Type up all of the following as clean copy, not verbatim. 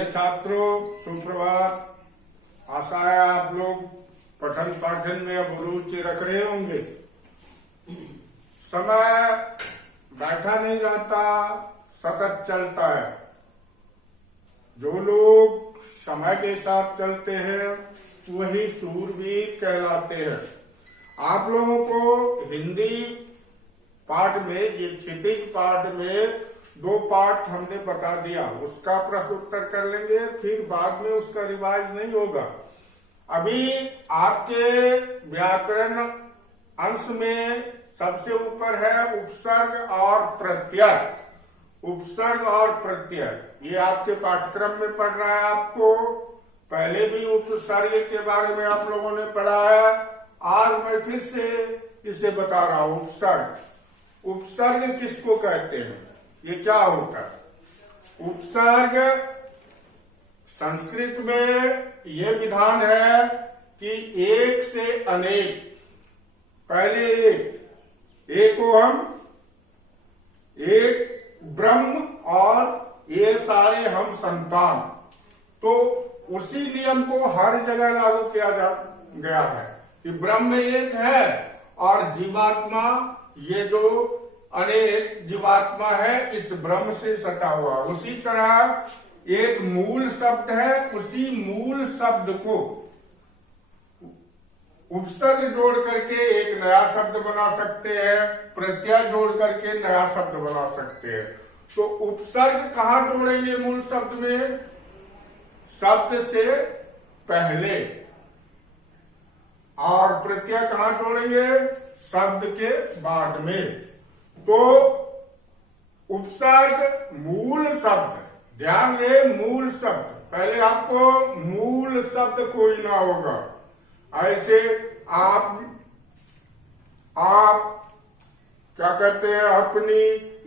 छात्रों सुप्रभात। आशा है आप लोग पठन पाठन में अब रुचि रख रहे होंगे। समय बैठा नहीं जाता, सतत चलता है। जो लोग समय के साथ चलते हैं वही शूरवीर कहलाते हैं। आप लोगों को हिंदी पाठ में, ये क्षितिज पाठ में 2 पाठ हमने बता दिया, उसका प्रश्न उत्तर कर लेंगे, फिर बाद में उसका रिवाइज नहीं होगा। अभी आपके व्याकरण अंश में सबसे ऊपर है उपसर्ग और प्रत्यय। उपसर्ग और प्रत्यय ये आपके पाठ्यक्रम में पढ़ रहा है। आपको पहले भी उपसर्ग के बारे में आप लोगों ने पढ़ा है, आज मैं फिर से इसे बता रहा हूं। उपसर्ग, उपसर्ग किसको कहते हैं, ये क्या होता है? उपसर्ग संस्कृत में ये विधान है कि एक से अनेक, पहले एक को हम एक ब्रह्म और ये सारे हम संतान, तो उसी नियम को हर जगह लागू किया जा गया है कि ब्रह्म एक है और जीवात्मा, ये जो अनेक जीवात्मा है इस ब्रह्म से सटा हुआ। उसी तरह एक मूल शब्द है, उसी मूल शब्द को उपसर्ग जोड़ करके एक नया शब्द बना सकते हैं, प्रत्यय जोड़ करके नया शब्द बना सकते हैं। तो उपसर्ग कहाँ जोड़ेंगे मूल शब्द में? शब्द से पहले। और प्रत्यय कहाँ जोड़ेंगे? शब्द के बाद में। तो उपसर्ग मूल शब्द, ध्यान दे, मूल शब्द। पहले आपको मूल शब्द खोजना होगा। ऐसे आप क्या कहते हैं, अपनी,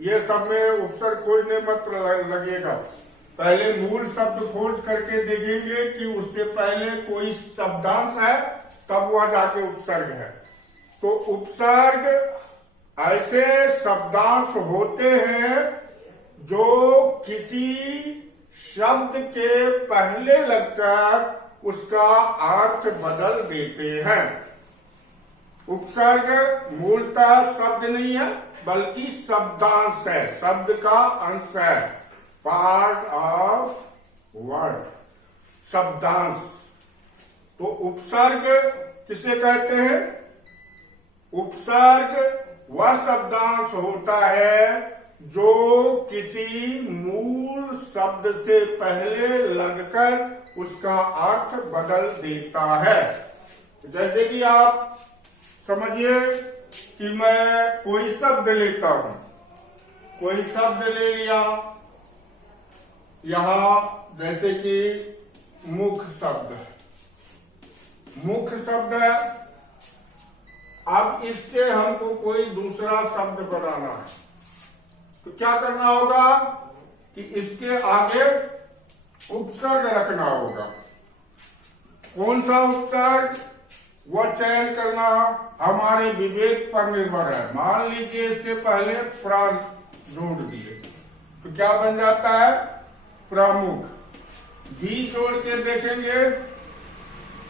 ये सब में उपसर्ग खोजने मत लगेगा। पहले मूल शब्द खोज करके देखेंगे कि उससे पहले कोई शब्दांश है, तब वह जाके उपसर्ग है। तो उपसर्ग ऐसे शब्दांश होते हैं जो किसी शब्द के पहले लगकर उसका अर्थ बदल देते हैं। उपसर्ग मूलतः शब्द नहीं है बल्कि शब्दांश है, शब्द का अंश है, पार्ट ऑफ वर्ड, शब्दांश। तो उपसर्ग किसे कहते हैं? उपसर्ग वह शब्दांश होता है जो किसी मूल शब्द से पहले लगकर उसका अर्थ बदल देता है। जैसे कि आप समझिए कि मैं कोई शब्द लेता हूं, कोई शब्द ले लिया, यहां जैसे कि मुख शब्द, मुख शब्द है। अब इससे हमको कोई दूसरा शब्द बनाना है, तो क्या करना होगा कि इसके आगे उपसर्ग रखना होगा। कौन सा उपसर्ग, वह चयन करना हमारे विवेक पर निर्भर है। मान लीजिए इससे पहले प्रा जोड़ दिए तो क्या बन जाता है? प्रमुख। भी जोड़ के देखेंगे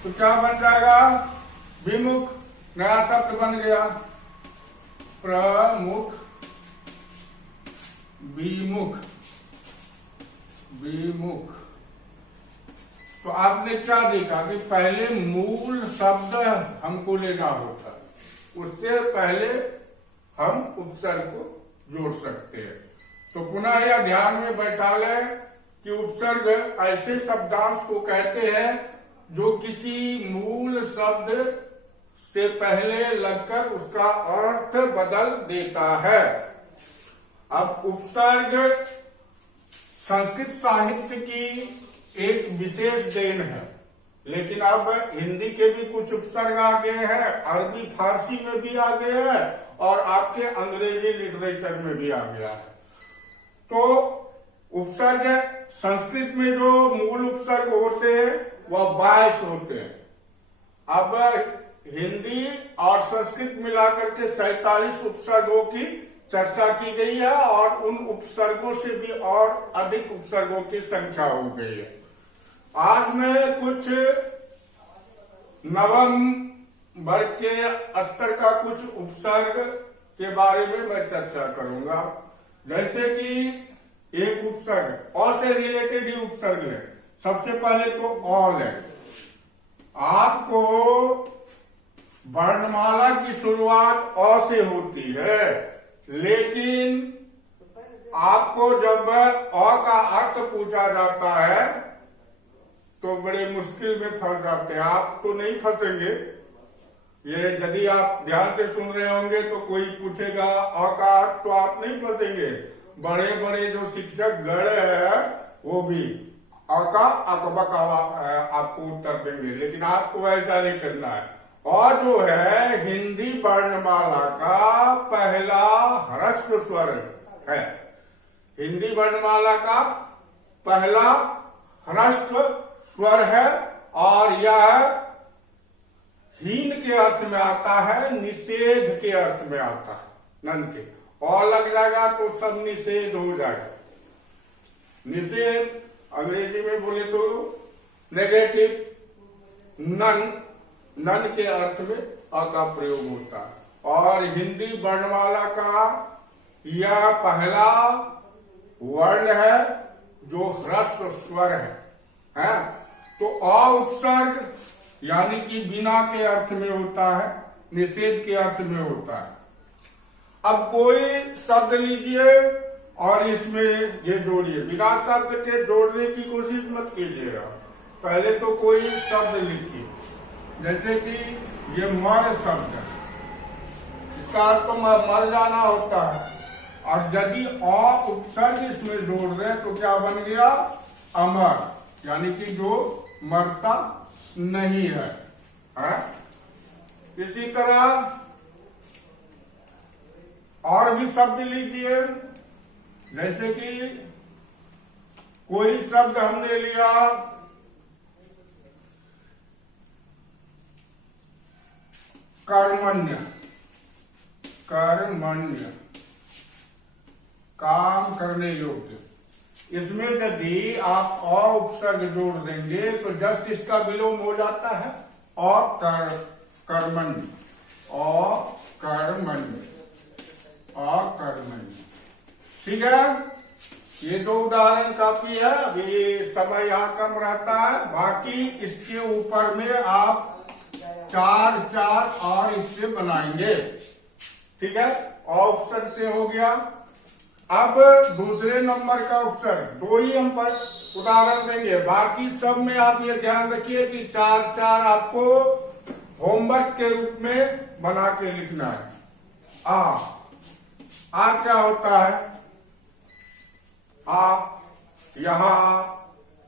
तो क्या बन जाएगा? विमुख। नया शब्द बन गया, प्रमुख, विमुख, विमुख। तो आपने क्या देखा कि पहले मूल शब्द हमको लेना होता, उससे पहले हम उपसर्ग को जोड़ सकते हैं। तो पुनः यह ध्यान में बैठा लें कि उपसर्ग ऐसे शब्दांश को कहते हैं जो किसी मूल शब्द से पहले लगकर उसका अर्थ बदल देता है। अब उपसर्ग संस्कृत साहित्य की एक विशेष देन है, लेकिन अब हिंदी के भी कुछ उपसर्ग आ गए हैं, अरबी फारसी में भी आ गए हैं और आपके अंग्रेजी लिटरेचर में भी आ गया है। तो उपसर्ग संस्कृत में जो मूल उपसर्ग होते हैं वह 22 होते हैं। अब हिंदी और संस्कृत मिलाकर के 47 उपसर्गों की चर्चा की गई है और उन उपसर्गों से भी और अधिक उपसर्गों की संख्या हो गई है। आज मैं कुछ नवम वर्ग के स्तर का कुछ उपसर्ग के बारे में मैं चर्चा करूंगा। जैसे कि एक उपसर्ग अ से रिलेटेड ही उपसर्ग है। सबसे पहले तो ऑल है। आपको वर्णमाला की शुरुआत अ से होती है, लेकिन आपको जब अ का अर्थ पूछा जाता है तो बड़े मुश्किल में फंस जाते हैं। आप तो नहीं फंसेंगे, ये यदि आप ध्यान से सुन रहे होंगे तो कोई पूछेगा अ का अर्थ तो आप नहीं फंसेंगे। बड़े बड़े जो शिक्षक गण है वो भी अ का अकबक आपको उत्तर देंगे, लेकिन आपको ऐसा नहीं करना है। और जो है हिंदी वर्णमाला का पहला ह्रस्व स्वर है। हिंदी वर्णमाला का पहला ह्रस्व स्वर है और यह हीन के अर्थ में आता है, निषेध के अर्थ में आता है। नन के और लग जाएगा तो सब निषेध हो जाएगा। निषेध अंग्रेजी में बोले तो नेगेटिव। नन के अर्थ में अ का प्रयोग होता है। और हिंदी वर्णमाला का यह पहला वर्ण है जो ह्रस्व स्वर है। तो अ उपसर्ग यानी कि बिना के अर्थ में होता है, निषेध के अर्थ में होता है। अब कोई शब्द लीजिए और इसमें ये जोड़िए। बिना शब्द के जोड़ने की कोशिश मत कीजिएगा। पहले तो कोई शब्द लिखिए, जैसे कि ये मर शब्द है, इसका अर्थ तो मर जाना होता है। और यदि अ उपसर्ग इसमें जोड़ रहे तो क्या बन गया? अमर, यानी कि जो मरता नहीं है। इसी तरह और भी शब्द लीजिए, जैसे कि कोई शब्द हमने लिया कर्मण्य। कर्मण्य काम करने योग्य। इसमें यदि आप अ उपसर्ग जोड़ देंगे तो जस्ट इसका विलोम हो जाता है कर्मण्य। अकर्मण्य। ठीक है, ये दो उदाहरण काफी है। अभी समय यहाँ कम रहता है, बाकी इसके ऊपर में आप चार और इससे बनाएंगे। ठीक है, अ उपसर्ग से हो गया। अब दूसरे नंबर का उपसर्ग दो ही हम पर उदाहरण देंगे, बाकी सब में आप ये ध्यान रखिए कि चार आपको होमवर्क के रूप में बना के लिखना है। आ क्या होता है? यहां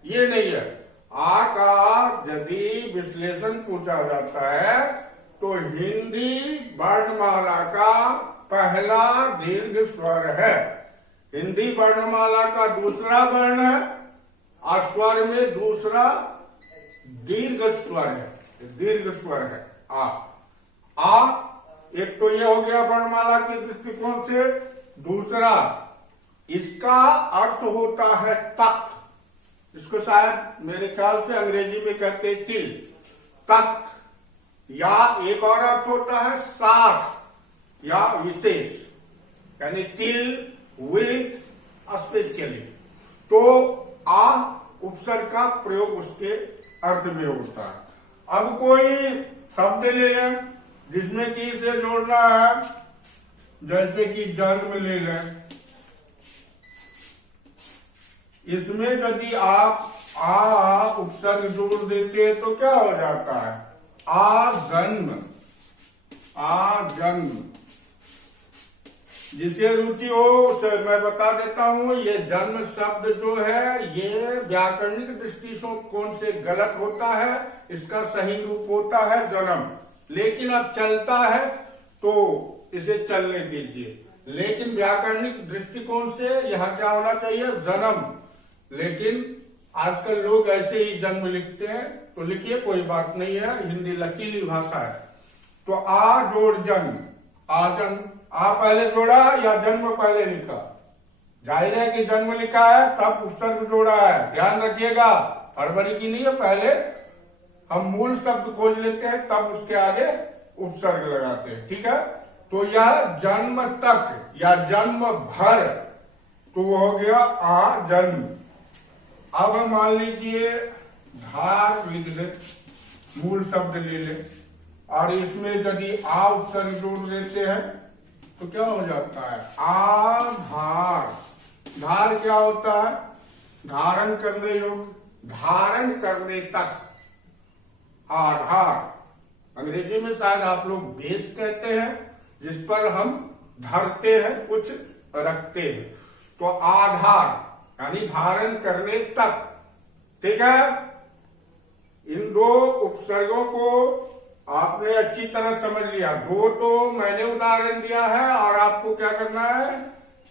ये नहीं है। आ का यदि विश्लेषण पूछा जाता है तो हिंदी वर्णमाला का पहला दीर्घ स्वर है। हिंदी वर्णमाला का दूसरा वर्ण है और स्वर में दूसरा दीर्घ स्वर है। दीर्घ स्वर है आ। एक तो ये हो गया वर्णमाला के दृष्टिकोण से। दूसरा, इसका अर्थ होता है तख्त। इसको शायद मेरे ख्याल से अंग्रेजी में कहते हैं टिल, तख्त। या एक और अर्थ होता है साथ या विशेष, यानी टिल विथ स्पेशली। तो आ उपसर्ग का प्रयोग उसके अर्थ में होता है। अब कोई शब्द ले लें जिसमें कि इसे जोड़ना है, जैसे कि जन्म ले लें। इसमें यदि आप आ उपसर्ग जोड़ देते हैं तो क्या हो जाता है? जन्म। जिसे रुचि हो उसे मैं बता देता हूं। ये जन्म शब्द जो है ये व्याकरणिक दृष्टिकोण से गलत होता है। इसका सही रूप होता है जन्म, लेकिन अब चलता है तो इसे चलने दीजिए। लेकिन व्याकरणिक दृष्टिकोण से यहाँ क्या होना चाहिए? जन्म। लेकिन आजकल लोग ऐसे ही जन्म लिखते हैं, तो लिखिए, कोई बात नहीं है, हिंदी लचीली भाषा है। तो आ जोड़ जन्म, आजन, आ पहले जोड़ा या जन्म पहले लिखा? जाहिर है कि जन्म लिखा है तब उपसर्ग जोड़ा है। ध्यान रखिएगा, हड़बड़ी की नहीं है। पहले हम मूल शब्द खोज लेते हैं तब उसके आगे उपसर्ग लगाते हैं, ठीक है। तो यह जन्म तक या जन्म भर, तो वो हो गया आ जन्म। अब मान लीजिए धार लिख दे, मूल शब्द ले ले, और इसमें यदि आ उपसर्ग जोड़ देते हैं तो क्या हो जाता है? आधार। धार क्या होता है? धारण करने योग्य, धारण करने तक, आधार। अंग्रेजी में शायद आप लोग बेस कहते हैं, जिस पर हम धरते हैं, कुछ रखते हैं। तो आधार यानी धारण करने तक, ठीक है। इन दो उपसर्गों को आपने अच्छी तरह समझ लिया। दो तो मैंने उदाहरण दिया है और आपको क्या करना है?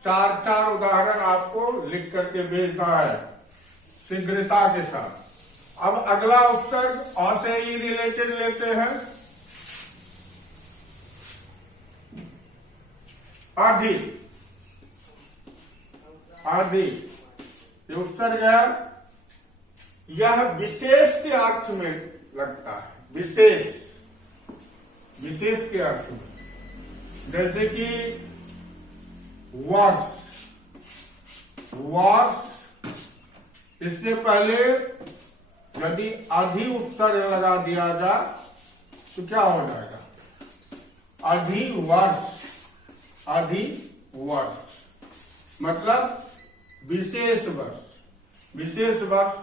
4 उदाहरण आपको लिख करके भेजना है शीघ्रता के साथ। अब अगला उपसर्ग अ से ही रिलेटेड लेते हैं, अधिक। अधिक ये उपसर्ग है, यह विशेष के अर्थ में लगता है। विशेष, विशेष के अर्थ में, जैसे कि वर्ष। वर्ष, इससे पहले यदि अधि उपसर्ग लगा दिया जाए तो क्या हो जाएगा? अधिवर्ष। अधिवर्ष मतलब विशेष वर्ष। विशेष वर्ष,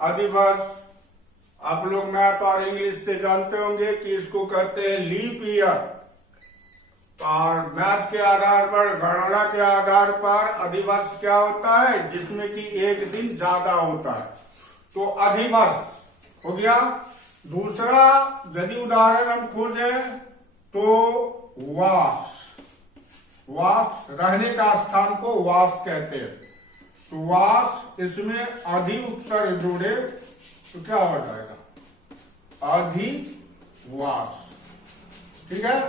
अधिवर्ष। आप लोग मैथ और इंग्लिश से जानते होंगे कि इसको कहते हैं लीप ईयर। और मैथ के आधार पर, गणना के आधार पर अधिवर्ष क्या होता है? जिसमें कि एक दिन ज्यादा होता है, तो अधिवर्ष हो गया। दूसरा यदि उदाहरण हम खोजें तो वास। वास, रहने का स्थान को वास कहते हैं। तो वास, इसमें अधि उपसर्ग जोड़े तो क्या हो जाएगा? अधिवास, ठीक है।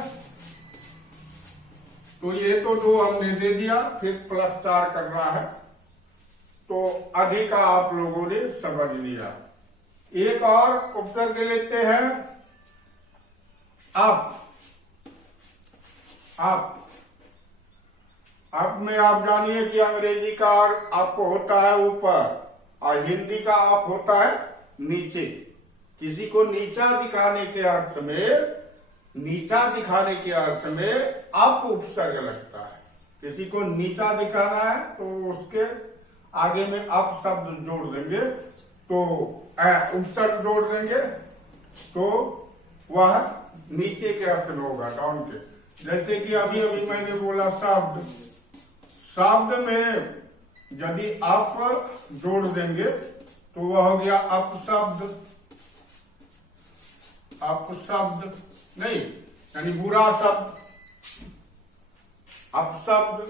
तो ये तो दो हमने दे दिया, फिर +4 करना है। तो अधि का आप लोगों ने समझ लिया। एक और उपसर्ग लेते हैं, अप। अप, अप में आप जानिए कि अंग्रेजी का अप होता है ऊपर और हिंदी का अप होता है नीचे। किसी को नीचा दिखाने के अर्थ में, नीचा दिखाने के अर्थ में अप उपसर्ग लगता है। किसी को नीचा दिखाना है तो उसके आगे में अप शब्द जोड़ देंगे, तो उपसर्ग जोड़ देंगे, तो वह नीचे के अर्थ में होगा, डाउन के। जैसे कि अभी अभी मैंने बोला शब्द। शब्द में यदि अप जोड़ देंगे तो वह हो गया अपशब्द। अपशब्द नहीं, यानी बुरा शब्द, अपशब्द।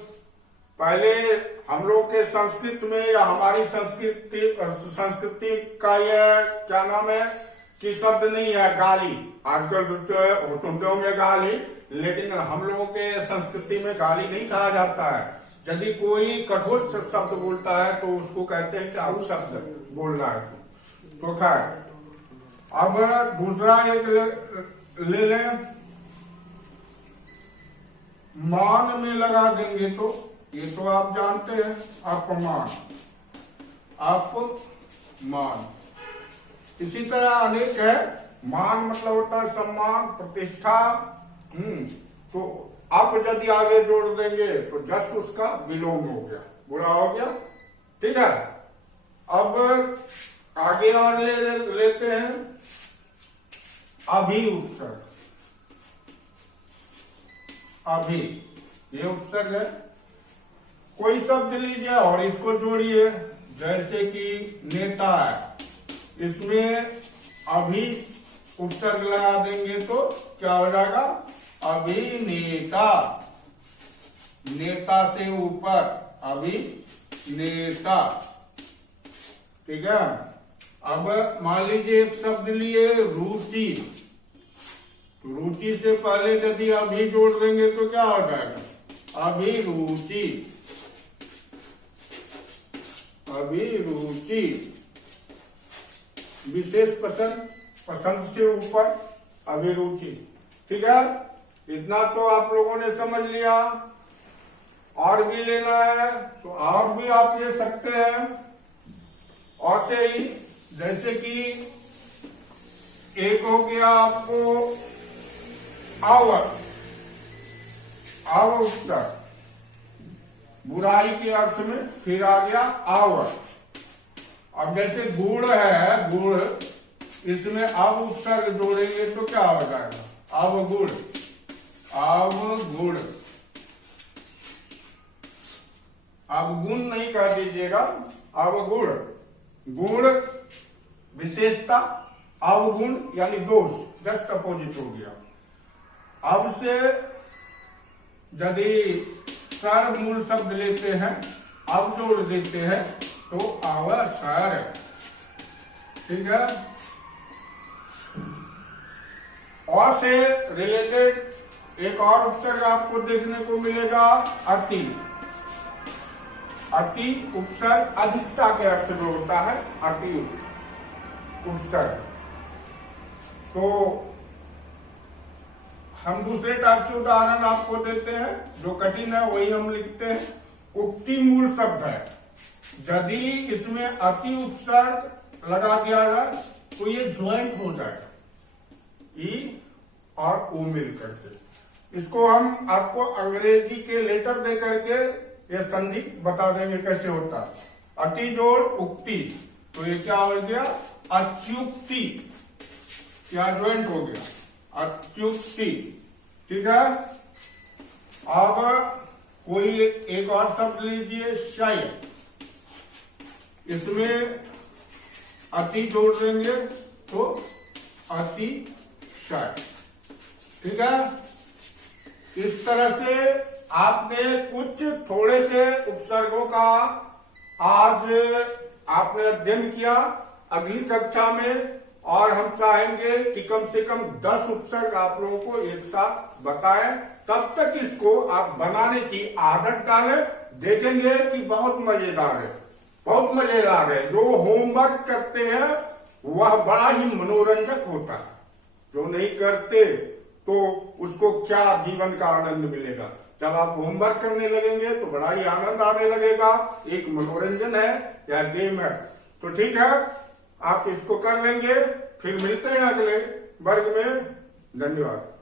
पहले हम लोग के संस्कृत में या हमारी संस्कृति का यह क्या नाम है कि शब्द नहीं है गाली। आजकल जो सुनते होंगे गाली, लेकिन हम लोगों के संस्कृति में गाली नहीं कहा जाता है। यदि कोई कठोर शब्द बोलता है तो उसको कहते हैं कि अपशब्द बोल रहा है। तो खैर, अब दूसरा एक ले लें, मान में लगा देंगे तो ये तो आप जानते हैं, अपमान। अपमान, इसी तरह अनेक है। मान मतलब होता है सम्मान, प्रतिष्ठा। तो आप यदि आगे जोड़ देंगे तो जस्ट उसका विलोम हो गया, बुरा हो गया, ठीक है। अब आगे और लेते हैं अभी उपसर्ग। अभी, ये उपसर्ग है। कोई शब्द लीजिए और इसको जोड़िए, जैसे कि नेता है, इसमें अभी उपसर्ग लगा देंगे तो क्या हो जाएगा? अभिनेता। नेता से ऊपर, अभिनेता, ठीक है। अब मान लीजिए एक शब्द लिए रुचि। रुचि से पहले यदि अभी जोड़ देंगे तो क्या हो जाएगा? अभिरुचि, अभिरुचि विशेष पसंद, पसंद से ऊपर अभिरुचि। ठीक है, इतना तो आप लोगों ने समझ लिया। और भी लेना है तो और भी आप ले सकते हैं। और से ही जैसे कि एक हो गया आपको आवर, आवर उपसर्ग, बुराई के अर्थ में फिर आ गया आवर। अब जैसे गुड़ है, गुड़, इसमें अब उपसर्ग जोड़ेंगे तो क्या हो जाएगा? अवगुण, अवगुण। अवगुण नहीं कह दीजिएगा, अवगुण। गुण विशेषता, अवगुण यानी दोष, जस्ट अपोजिट हो गया। अब से यदि सर मूल शब्द लेते हैं, अब जोड़ देते हैं तो अवसर। ठीक है, और से रिलेटेड एक और उपसर्ग आपको देखने को मिलेगा, अति। अति उपसर्ग अधिकता के अर्थ में होता है, अति उपसर्ग। तो हम दूसरे टाइप से उदाहरण आपको देते हैं, जो कठिन है वही हम लिखते हैं। उक्ति मूल शब्द है, यदि इसमें अति उपसर्ग लगा दिया जाए तो ये ज्वाइंट हो जाएगा, ई और ओ मिल करके। इसको हम आपको अंग्रेजी के लेटर दे करके ये संधि बता देंगे कैसे होता है। अति जोड़ उक्ति, तो ये क्या हो गया? अत्युक्ति, क्या ज्वाइंट हो गया? अत्युक्ति। ठीक है, अब कोई एक और शब्द लीजिए, शय। इसमें अति जोड़ देंगे तो अतिशय। ठीक है, इस तरह से आपने कुछ थोड़े से उपसर्गों का आज आपने अध्ययन किया। अगली कक्षा में और हम चाहेंगे कि कम से कम 10 उपसर्ग आप लोगों को एक साथ बताएं। तब तक इसको आप बनाने की आदत डालें, देखेंगे कि बहुत मजेदार है, बहुत मजेदार है। जो होमवर्क करते हैं वह बड़ा ही मनोरंजक होता है, जो नहीं करते तो उसको क्या जीवन का आनंद मिलेगा। जब आप होमवर्क करने लगेंगे तो बड़ा ही आनंद आने लगेगा, एक मनोरंजन है या गेम है। तो ठीक है, आप इसको कर लेंगे। फिर मिलते हैं अगले वर्ग में। धन्यवाद।